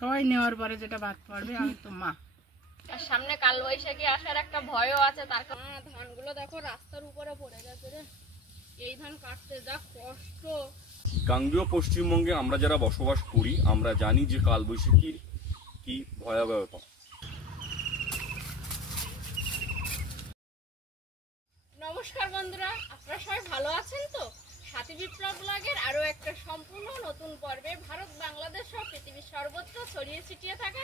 সবাই নেওয়ার পরে যেটা বাদ পড়বে আমি তো মা। আর সামনে কালবৈশাখী আসার একটা ভয়ও আছে, তার কারণে ধানগুলো দেখো রাস্তার উপরে পড়ে গেছে রে। এই ধান কাটতে যা কষ্ট। গাঙ্গেয় পশ্চিমবঙ্গে আমরা যারা বসবাস করি আমরা জানি যে কালবৈশাখীর কি ভয়াবহতা। নমস্কার বন্ধুরা, আপনারা সবাই ভালো আছেন তো? সাথী বিপ্লব ব্লগের আরো একটা সম্পূর্ণ নতুন পর্বে ভারত বাংলাদেশ সহ পৃথিবীর সর্বত্র ছড়িয়ে ছিটিয়ে থাকা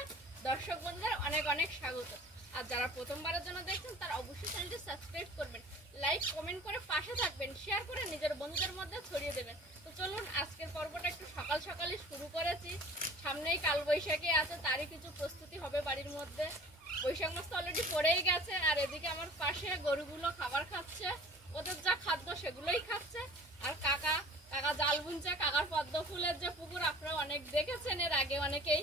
দর্শক বন্ধুদের অনেক অনেক স্বাগত। আর যারা প্রথমবারের জন্য দেখছেন তারা অবশ্যই চ্যানেলটি সাবস্ক্রাইব করবেন, লাইক কমেন্ট করে পাশে থাকবেন, শেয়ার করে নিজের বন্ধুদের মধ্যে ছড়িয়ে দেবেন। তো চলুন আজকের পর্বটা একটু সকাল সকালই শুরু করেছি। সামনেই কালবৈশাখী আছে, তারই কিছু প্রস্তুতি হবে বাড়ির মধ্যে। বৈশাখ মাস তো অলরেডি পড়েই গেছে, আর এদিকে আমার পাশে গরুগুলো খাবার খাচ্ছে, ওদের যা খাদ্য সেগুলোই খাচ্ছে। আর কাকা জাল বুনছে। কাকার পদ্ম ফুলের যে পুকুর আপনারা অনেক দেখেছেন এর আগে অনেকেই,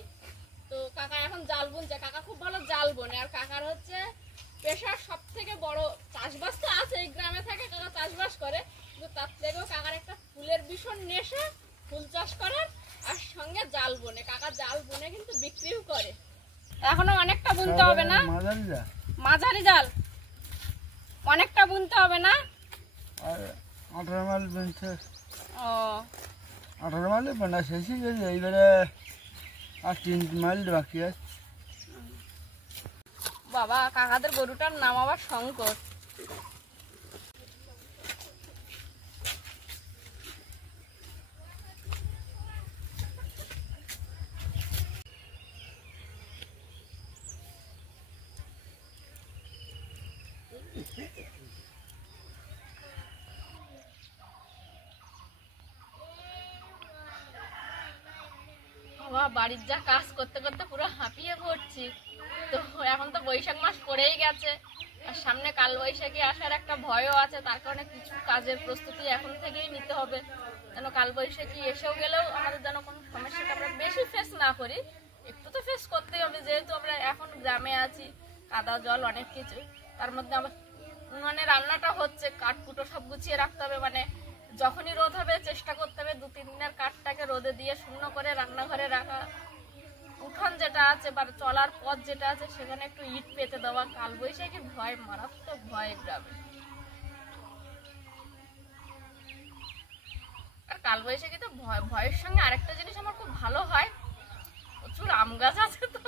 তো কাকা এখন জাল বুনছে। কাকা খুব ভালো জাল বোনে, আর কাকার হচ্ছে পেশার সব থেকে বড় চাষবাস তো আছে, এই গ্রামে থাকে কাকা চাষবাস করে, কিন্তু তার থেকেও কাকার একটা ফুলের ভীষণ নেশা, ফুল চাষ করার আর সঙ্গে জাল বোনে। কাকা জাল বোনে কিন্তু বিক্রিও করে। এখনো অনেকটা বুনতে হবে না? মাঝারি জাল অনেকটা বুনতে হবে না? 18 মাইল বুনছে। ও 18 মাইল বোনা শেষ হয়ে গেছে, এইবারে আর 3 মাইল বাকি আছে। বাবা, কাকাদের গরুটার নাম আবার শঙ্কর। বাড়ির যা কাজ করতে করতে পুরো হাঁপিয়ে পড়ছি। তো এখন তো বৈশাখ মাস পড়েই গেছে, আর সামনে কালবৈশাখী আসার একটা ভয়ও আছে, তার কারণে কিছু কাজের প্রস্তুতি এখন থেকেই নিতে হবে, যেন কালবৈশাখী এসেও গেলেও আমাদের যেন কোনো সমস্যাটা আমরা বেশি ফেস না করি। একটু তো ফেস করতেই হবে, যেহেতু আমরা এখন গ্রামে আছি, কাদা জল অনেক কিছু, তার মধ্যে আবার উনুনে রান্নাটা হচ্ছে, কাঠকুটো সব গুছিয়ে রাখতে হবে। মানে যখনই রোদ হবে চেষ্টা করতে হবে 2-3 দিনের কাঠটাকে রোদে দিয়ে শূন্য করে রান্নাঘরে রাখা। উঠোন যেটা আছে বা চলার পথ যেটা আছে সেখানে একটু ইট পেতে দেওয়া। কালবৈশাখীর ভয়, মারাত্মক ভয় গ্রামে। আর কালবৈশাখীতে ভয়ের সঙ্গে আরেকটা জিনিস আমার খুব ভালো হয়, প্রচুর আম গাছ আছে, তো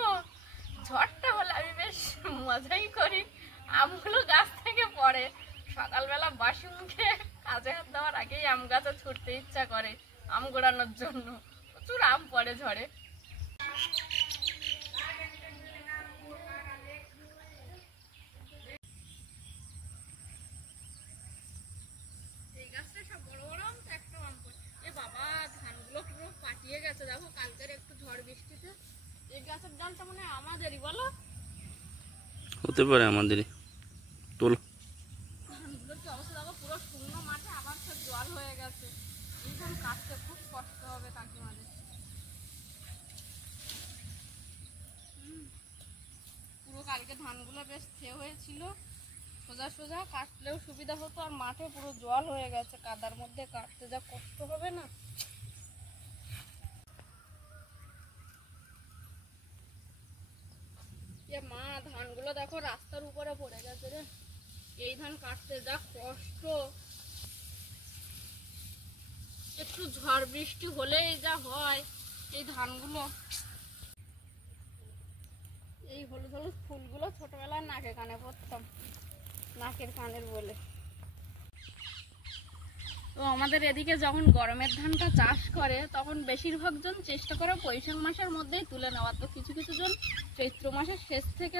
ঝড়টা হলে আমি বেশ মজাই করি। আমগুলো গাছ থেকে পড়ে, সকালবেলা বাসি মুখে কাজে হাত দেওয়ার আগেই আম গাছে ছুটতে ইচ্ছা করে আম গোড়ানোর জন্য। প্রচুর আম পড়ে ঝড়ে। এই গাছটা সব বড় বড় আম, তো একটা আম পড়ে। এ বাবা, ধানগুলো পুরো পাটিয়ে গেছে দেখো কালকের একটু ঝড় বৃষ্টিতে। এই গাছের ডালটা মনে হয় আমাদেরই, বলো? হতে পারে আমাদেরই। তোল ধানগুলোর কি অবস্থা দেখো, পুরো শূন্য মাঠে আবার সব জল হয়ে গেছে। এই ধান কাটতে খুব কষ্ট হবে কাকিমাদের। পুরো কালকে ধানগুলো বেশ থেয়ে হয়েছিল, সোজা সোজা কাটলেও সুবিধা হতো, আর মাঠে পুরো জল হয়ে গেছে, কাদার মধ্যে কাটতে যা কষ্ট হবে না। মা, ধানগুলো দেখো রাস্তার উপরে পড়ে গেছে রে। এই ধান কাটতে যা কষ্ট। একটু ঝড় বৃষ্টি হলেই যা হয় এই ধানগুলো। এই হলুদ হলুদ ফুলগুলো ছোটবেলায় নাকে কানে পড়তাম, নাকের কানের বলে। তো আমাদের এদিকে যখন গরমের ধানটা চাষ করে তখন বেশিরভাগ জন চেষ্টা করে বৈশাখ মাসের মধ্যেই তুলে নেওয়া। তো কিছু কিছু জন চৈত্র মাসের শেষ থেকে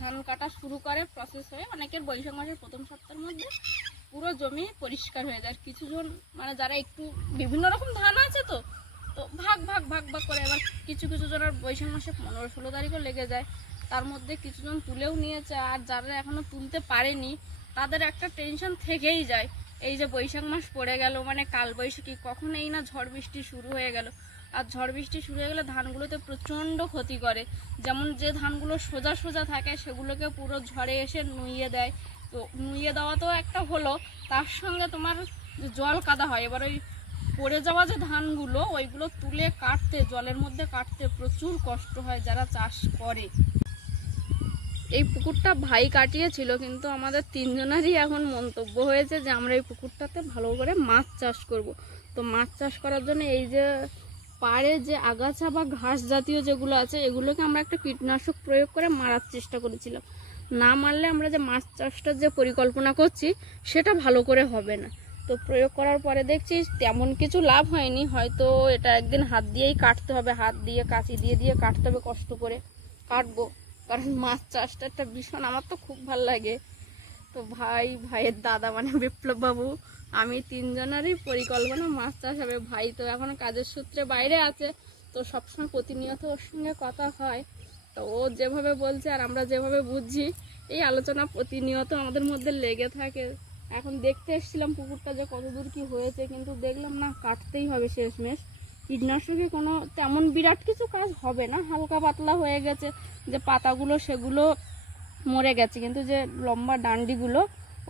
ধান কাটা শুরু করে, প্রসেস হয়ে অনেকের বৈশাখ মাসের প্রথম সপ্তাহের মধ্যে পুরো জমি পরিষ্কার হয়ে যায়। কিছু জন মানে যারা একটু বিভিন্ন রকম ধান আছে, তো তো ভাগ ভাগ ভাগ ভাগ করে, এবার কিছু কিছু জনের বৈশাখ মাসে 15-16 তারিখও লেগে যায়। তার মধ্যে কিছু জন তুলেও নিয়েছে, আর যারা এখনো তুলতে পারেনি তাদের একটা টেনশন থেকেই যায়, এই যে বৈশাখ মাস পড়ে গেল, মানে কালবৈশাখী কখন, এই না ঝড় বৃষ্টি শুরু হয়ে গেল। আর ঝড় বৃষ্টি শুরু হয়ে গেলে ধানগুলোতে প্রচণ্ড ক্ষতি করে। যেমন যে ধানগুলো সোজা সোজা থাকে সেগুলোকে পুরো ঝড়ে এসে নুইয়ে দেয়। তো নুইয়ে দেওয়া তো একটা হলো, তার সঙ্গে তোমার জল কাদা হয়। এবার ওই পড়ে যাওয়া যে ধানগুলো ওইগুলো তুলে কাটতে, জলের মধ্যে কাটতে প্রচুর কষ্ট হয় যারা চাষ করে। এই পুকুরটা ভাই কাটিয়েছিল, কিন্তু আমাদের তিনজনেরই এখন মন্তব্য হয়েছে যে আমরা এই পুকুরটাতে ভালো করে মাছ চাষ করব। তো মাছ চাষ করার জন্য এই যে পাড়ে যে আগাছা বা ঘাস জাতীয় যেগুলো আছে এগুলোকে আমরা একটা কীটনাশক প্রয়োগ করে মারার চেষ্টা করেছিলাম। না মারলে আমরা যে মাছ চাষটার যে পরিকল্পনা করছি সেটা ভালো করে হবে না। তো প্রয়োগ করার পরে দেখছি তেমন কিছু লাভ হয়নি। হয়তো এটা একদিন হাত দিয়েই কাটতে হবে, হাত দিয়ে কাঁচি দিয়ে কাটতে হবে, কষ্ট করে কাটবো। কারণ মাছ চাষটা একটা ভীষণ, আমার তো খুব ভালো লাগে। তো ভাইয়ের দাদা মানে বিপ্লব বাবু, আমি তিনজনেরই পরিকল্পনা মাছ চাষ হবে। ভাই তো এখন কাজের সূত্রে বাইরে আছে, তো সবসময় প্রতিনিয়ত ওর সঙ্গে কথা হয়। তো ও যেভাবে বলছে আর আমরা যেভাবে বুঝছি, এই আলোচনা প্রতিনিয়ত আমাদের মধ্যে লেগে থাকে। এখন দেখতে এসেছিলাম পুকুরটা যে কতদূর কি হয়েছে, কিন্তু দেখলাম না, কাটতেই হবে শেষমেশ। কীটনাশকে কোনো তেমন বিরাট কিছু কাজ হবে না, হালকা পাতলা হয়ে গেছে, যে পাতাগুলো সেগুলো মরে গেছে, কিন্তু যে লম্বা ডান্ডিগুলো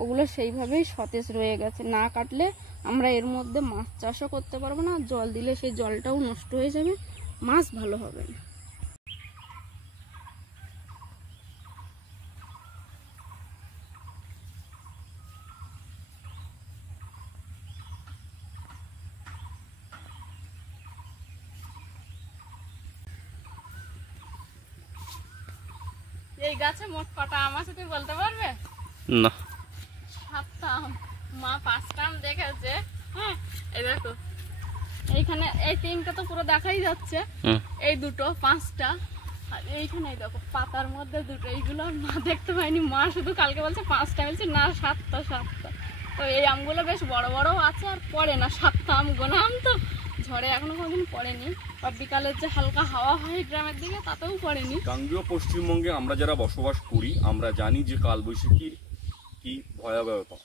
ওগুলো সেইভাবেই সতেজ রয়ে গেছে। না কাটলে আমরা এর মধ্যে মাছ চাষও করতে পারবো না, জল দিলে সেই জলটাও নষ্ট হয়ে যাবে, মাছ ভালো হবে না। এই গাছে মোট কটা আম আছে তুমি বলতে পারবে? না, 7টা আম। মা 5টা আম দেখেছে। হ্যাঁ, এই দেখো এইখানে এই 3টা তো পুরো দেখাই যাচ্ছে, এই দুটো 5টা, আর এইখানে দেখো পাতার মধ্যে 2টো। এইগুলো মা দেখতে পাইনি, মা শুধু কালকে বলছে 5টা, বলছে না 7টা। তো এই আমগুলো বেশ বড় বড় আছে, আর পড়ে না। 7টা আম গোনা আম তো, ঝড়ে এখনো কোনোদিন পড়েনি, বা বিকালের যে হালকা হাওয়া হয় গ্রামের দিকে তাতেও পড়েনি। গাঙ্গেয় পশ্চিমবঙ্গে আমরা যারা বসবাস করি আমরা জানি যে কালবৈশাখীর কি ভয়াবহতা।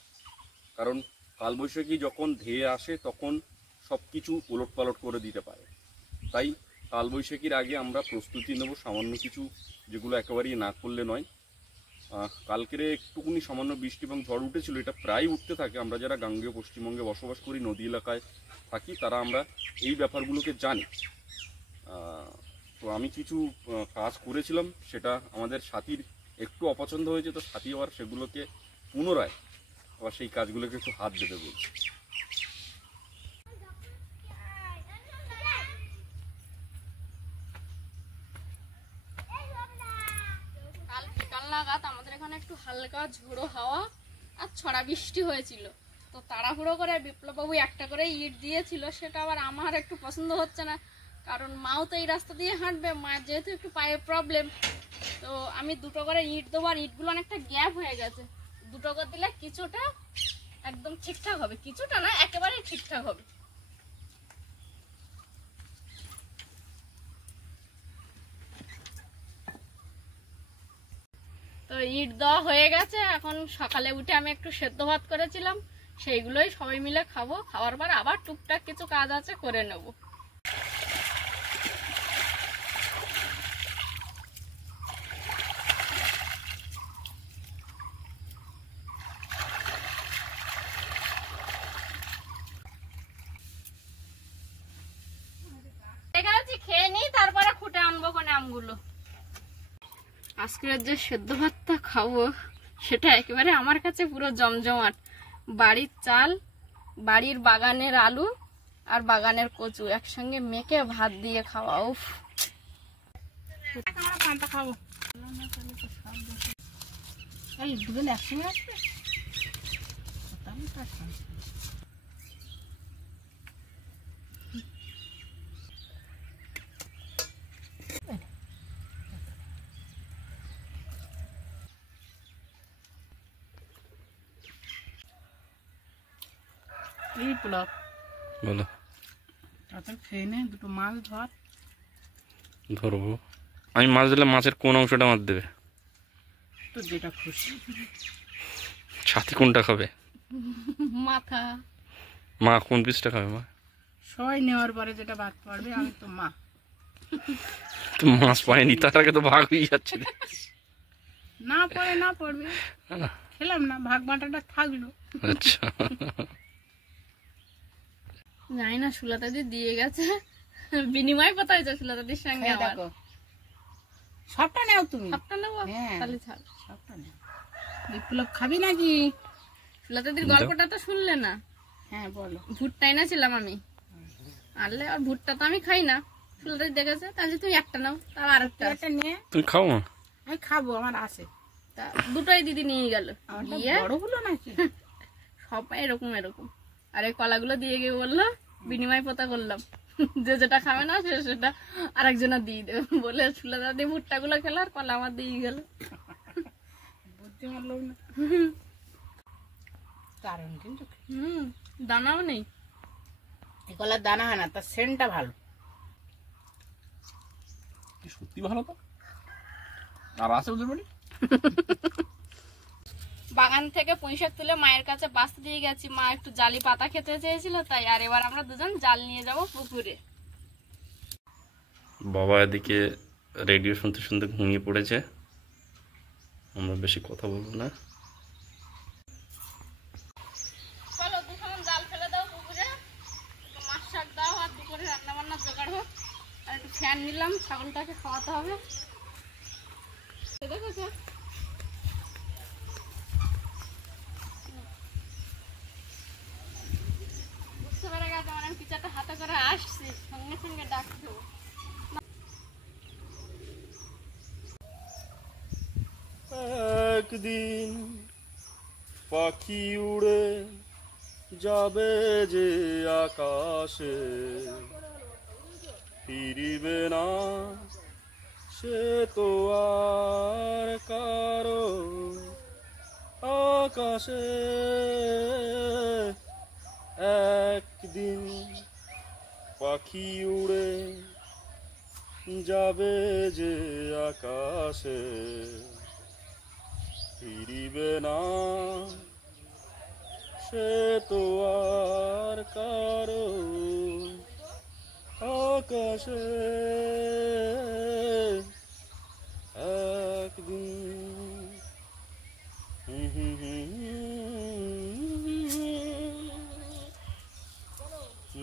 কারণ কালবৈশাখী যখন ধেয়ে আসে তখন সব কিছু ওলটপালট করে দিতে পারে। তাই কালবৈশাখীর আগে আমরা প্রস্তুতি নেব সামান্য কিছু, যেগুলো একেবারেই না করলে নয়। কালকের একটুকুনি সামান্য বৃষ্টি এবং ঝড় উঠেছিল, এটা প্রায় উঠতে থাকে। আমরা যারা গাঙ্গেয় পশ্চিমবঙ্গে বসবাস করি, নদী এলাকায় থাকি, তারা আমরা এই ব্যাপারগুলোকে জানি। তো আমি কিছু কাজ করেছিলাম, সেটা আমাদের সাথীর একটু অপছন্দ হয়েছে, তো সাথী আবার সেগুলোকে পুনরায় আবার সেই কাজগুলোকে একটু হাত দেবে বলছে। কাল বিকাল নাগাদ আমাদের এখানে একটু হালকা ঝোড়ো হাওয়া আর ছড়া বৃষ্টি হয়েছিল। তো তাড়াহুড়ো করে বিপ্লববাবু একটা করে ইট দিয়েছিল, সেটা আবার আমার একটু পছন্দ হচ্ছে না, কারণ মাও তো এই রাস্তা দিয়ে হাঁটবে, মায়ের যেহেতু একটু পায়ে প্রবলেম। তো আমি 2টো করে ইট দেবো, আর ইটগুলো অনেকটা গ্যাপ হয়ে গেছে। 2টো করে দিলে কিছুটা একদম ঠিকঠাক হবে, কিছুটা না একেবারেই ঠিকঠাক হবে। তো ইট দেওয়া হয়ে গেছে। এখন সকালে উঠে আমি একটু সেদ্ধ ভাত করেছিলাম, সেইগুলোই সবাই মিলে খাবো। খাওয়ার পর আবার টুকটাক কিছু কাজ আছে করে নেব। খেয়ে নিই, তারপরে খুঁটে আনবো কোনে আমগুলো। আজকের যে সেদ্ধ ভাতটা খাবো সেটা একেবারে আমার কাছে পুরো জমজমাট। বাড়ির চাল, বাড়ির বাগানের আলু আর বাগানের কচু একসঙ্গে মেখে ভাত দিয়ে খাওয়া। উফ, আমরা পান্তা খাবো। এই দুজন একসঙ্গে আসবে। এই পোলাও বলো, তাতে খেয়ে নে, 2টো মাছ ধরবো। আমি মাছ দিলে মাছের কোন অংশটা মাছ দেবে? তো যেটা খুশি। সাথী কোনটা খাবে? মাথা। মা কোন পিসটা খাবে? মা সবাই নেওয়ার পরে যেটা বাদ পড়বে, আমি তো মা। তো মাছ পাইনি, তার আগে তো ভাগ হয়ে যাচ্ছে। না পড়বে, খেলাম না, ভাগ বাঁটাটা থাকলো। আচ্ছা, জানি না, সুলতা দি দিয়ে গেছে, বিনিময় কথা হয়েছে সুলতা দির সঙ্গে এই আমার। দেখো সবটা নাও তুমি, সবটা নেবো? হ্যাঁ। তাহলে ছাড়। সবটা নাও। বিপ্লব খাবি নাকি? সুলতা দির গল্পটা তো শুনলে না? হ্যাঁ বলো। ভুট্টা এনেছিলাম আমি, আনলে আর ভুট্টা তো আমি খাই না, সুলতা দি দেখেছে, তাহলে তুমি একটা নাও, তার আরেকটা একটা নিয়ে তুমি খাও না? আমি খাবো, আমার আছে। তা দুটোই দিদি নিয়ে গেল, আমারটা গিয়ে বড় হলো নাকি? সবাই এরকম এরকম। আর এই কলাগুলো দিয়ে গিয়ে বললো বিনিময় পোতা করলাম, যে যেটা খাবে না সে সেটা আরেকজনা দিয়ে দেবে বলে সুলতা দি ভুট্টা গুলো খেলো আর কলা আমার দিয়ে গেল। বুদ্ধিমান লোক না। কারণ কিন্তু দানাও নেই। এই কলার দানা হয় না, তার সেন্টটা ভালো। সত্যি ভালো তো। আর আছে ওদের বাড়ি? বাগান থেকে পুঁইশাক তুলে মায়ের কাছে বাঁচতে দিয়ে গেছি, মা একটু জালি পাতা খেতে চেয়েছিল তাই। আর এবার আমরা দুজন জাল নিয়ে যাব পুকুরে। বাবা এদিকে রেডিও শুনতে শুনতে ঘুমিয়ে পড়েছে, আমরা বেশি কথা বলবো না। চলো দুজন জাল ফেলে দাও পুকুরে, মাছ শাক দাও আর দুপুরে রান্না বান্না জোগাড় হোক। আর একটু ফ্যান নিলাম, ছাগলটাকে খাওয়াতে হবে। দেখেছো বুঝতে পেরে গেছে মানে আমি কিছু একটা হাতে করে আসছি, সঙ্গে সঙ্গে ডাকছো। একদিন পাখি উড়ে যাবে যে আকাশে, ফিরিবে না সে তো আর কারো আকাশে। একদিন পাখি উড়ে যাবে যে আকাশে, ফিরিবে না সে তো আর কারো আকাশে। একদিন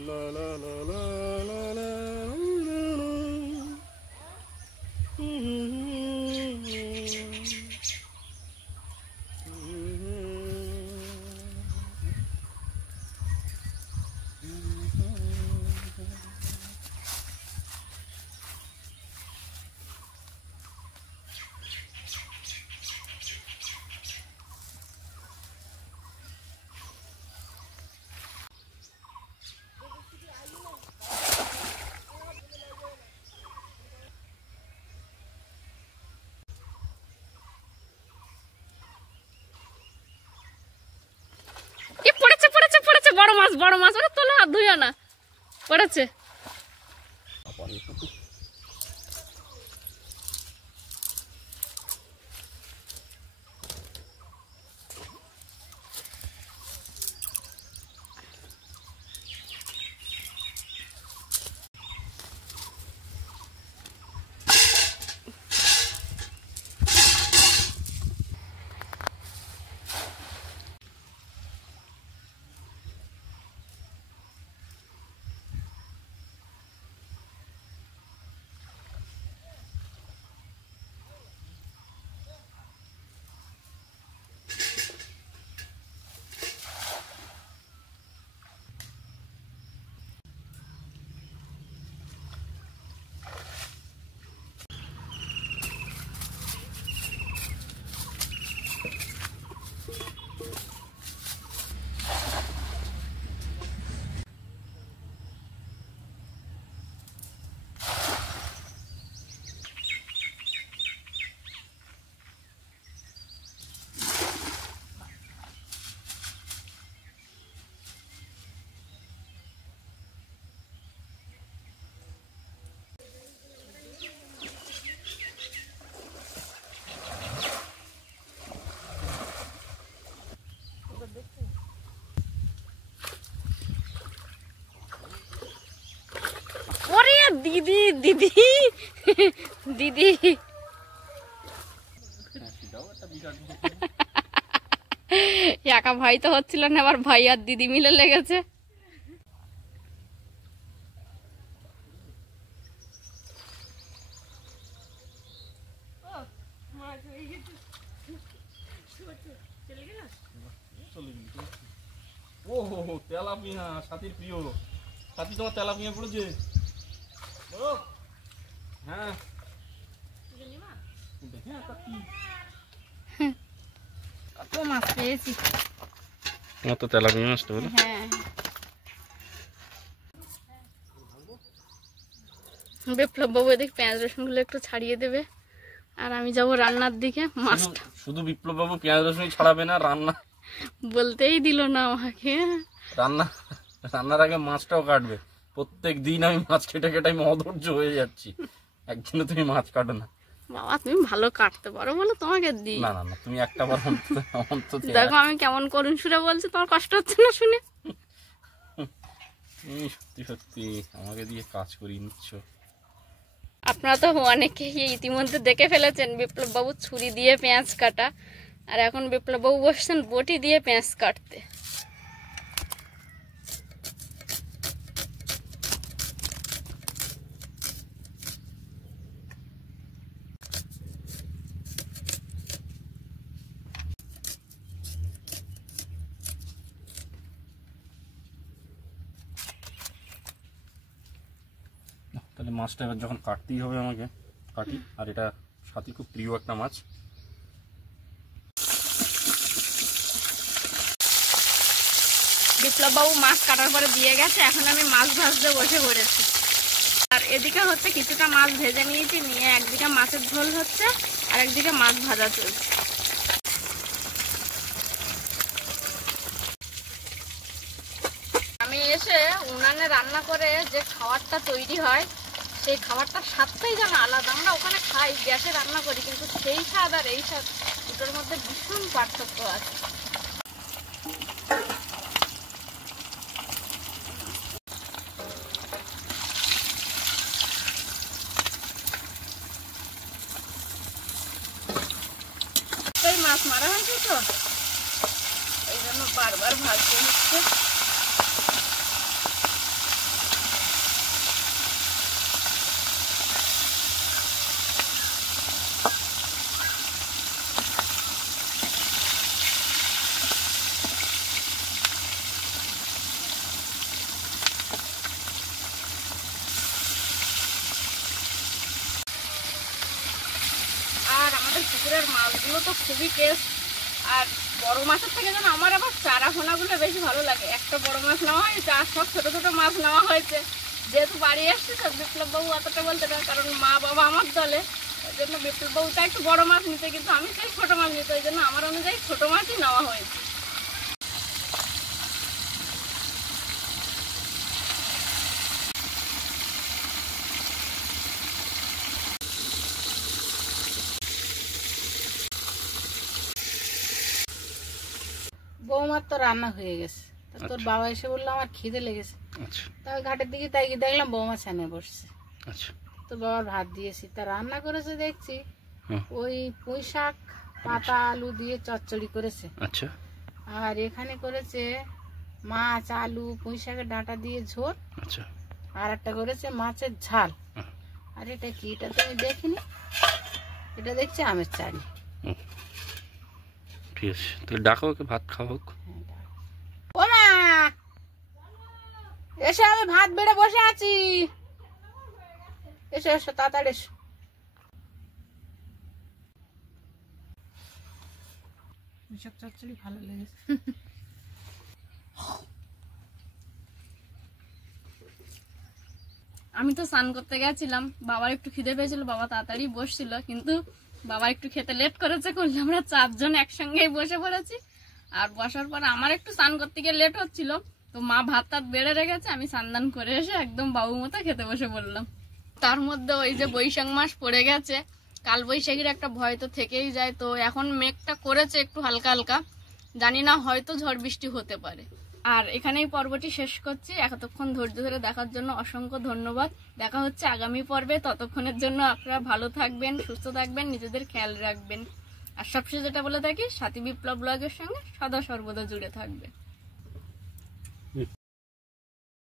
লা লা লা লা লা লা পড়েছে পড়েছে পড়েছে, বড় মাছ বড় মাছ, ওরা তোলো হাত ধুইও না, পড়েছে। ওরে দিদি দিদি দিদি, একা ভাই তো হচ্ছিল না, আবার ভাই আর দিদি মিলে লেগেছে। তেলাপিয়া সাথীর প্রিয়। সাথী তোমার তেলাপিয়া পড়েছে? ও হ্যাঁ দেখে একটা কি কত মাছ পেয়েছি। আমার তো তেলাপিয়া মাছটা বলো। হ্যাঁ, বিপ্লব বাবু এদিকে পেঁয়াজ রসুনগুলো একটু ছাড়িয়ে দেবে, আর আমি যাব রান্নার দিকে। মাছটা শুধু বিপ্লব বাবু পেঁয়াজ রসুন ছাড়াবে না, রান্না বলতেই দিল না আমাকে। রান্নার আগে মাছটাও কাটবে। প্রত্যেক দিন আমি মাছ কেটে কেটে আমি অধৈর্য হয়ে যাচ্ছি, একদিনও তুমি মাছ কাটো না। বাবা তুমি ভালো কাটতে পারো বলো তোমাকে দিই। না না না, তুমি একটা বার অন্তত দেখো আমি কেমন করুণ সুরে বলছি, তোমার কষ্ট হচ্ছে না শুনে? তুমি সত্যি সত্যি আমাকে দিয়ে কাজ করিয়ে নিচ্ছ। আপনারা তো অনেকেই ইতিমধ্যে দেখে ফেলেছেন বিপ্লব বাবু ছুরি দিয়ে পেঁয়াজ কাটা, আর এখন বিপ্লব বাবু বসছেন বটি দিয়ে পেঁয়াজ কাটতে। তাহলে মাছটা এবার যখন কাটতেই হবে আমাকে কাটি। আর এটা সাথী খুব প্রিয় একটা মাছ। বিপ্লব বাবু মাছ কাটার পরে দিয়ে গেছে, এখন আমি মাছ ভাজতে বসে পড়েছি। আর এদিকে হচ্ছে কিছুটা মাছ ভেজে নিয়েছি, নিয়ে একদিকে মাছের ঝোল হচ্ছে আর একদিকে মাছ ভাজা চলছে। আমি এসে উনানে রান্না করে যে খাবারটা তৈরি হয়, সেই খাবারটার স্বাদটাই যেন আলাদা। আমরা ওখানে খাই, গ্যাসে রান্না করি, কিন্তু সেই স্বাদ আর এই স্বাদ দুটোর মধ্যে ভীষণ পার্থক্য আছে। মাছ মারা হয়েছে তো, এই জন্য বারবার ভাজতে হচ্ছে। আর আমাদের পুকুরের মাছগুলো তো খুবই টেস্ট। আর বড় মাছের থেকে যেন আমার আবার চারা পোনাগুলো বেশি ভালো লাগে। একটা বড় মাছ নেওয়া হয়, আর সব ছোটো ছোটো মাছ নেওয়া হয়েছে। যেহেতু বাড়ি এসছে সব বিপ্লববাবু অতটা বলতে না, কারণ মা বাবা আমার দলে, ওই জন্য বিপ্লববাবু চাই একটু বড় মাছ নিতে, কিন্তু আমি চাই ছোটো মাছ নিতে, ওই জন্য আমার অনুযায়ী ছোটো মাছই নেওয়া হয়েছে। বৌমার তো রান্না হয়ে গেছে, তা তোর বাবা এসে বললো আমার খিদে লেগেছে। আচ্ছা তাই ঘাটের দিকে তাই গিয়ে দেখলাম বৌমা ছানে বসছে। আচ্ছা। তোর বাবার ভাত দিয়েছি, তা রান্না করেছে দেখছি হুম। ওই পুঁই শাক পাতা আলু দিয়ে চচ্চড়ি করেছে। আচ্ছা আর এখানে করেছে মাছ আলু পুঁই শাকের ডাঁটা দিয়ে ঝোল, আচ্ছা। আর একটা করেছে মাছের ঝাল। হুম। আর এটা কি, এটা তো আমি দেখিনি, এটা দেখছি আমের চাটনি। ঠিক আছে, তুই ডাকো ওকে, ভাত খাওয়া হোক। ও মা, এসে আমি ভাত বেড়ে বসে আছি, এসো এসো তাড়াতাড়ি এসো। এসব চচ্চড়ি ভালো লেগেছে। আমি তো স্নান করতে গেছিলাম, বাবার একটু খিদে পেয়েছিল, বাবা তাড়াতাড়ি বসছিল, কিন্তু বাবা একটু খেতে লেট করেছে করলে আমরা চারজন একসঙ্গেই বসে পড়েছি। আর বসার পর আমার একটু স্নান করতে গিয়ে লেট হচ্ছিল, তো মা ভাত টাত বেড়ে রেখেছে, আমি স্নান করে এসে একদম বাবু মতো খেতে বসে পড়লাম। তার মধ্যে ওই যে বৈশাখ মাস পড়ে গেছে, কাল বৈশাখীর একটা ভয় তো থেকেই যায়। তো এখন মেঘটা করেছে একটু হালকা হালকা, জানি না হয়তো ঝড় বৃষ্টি হতে পারে। আর এখানেই পর্বটি শেষ করছি। এতক্ষণ ধৈর্য ধরে দেখার জন্য অসংখ্য ধন্যবাদ। দেখা হচ্ছে আগামী পর্বে। ততক্ষণের জন্য আপনারা ভালো থাকবেন, সুস্থ থাকবেন, নিজেদের খেয়াল রাখবেন। আর সবশেষে যেটা বলে থাকি, সাথী বিপ্লব ব্লগের সঙ্গে সদা সর্বদা জুড়ে থাকবে।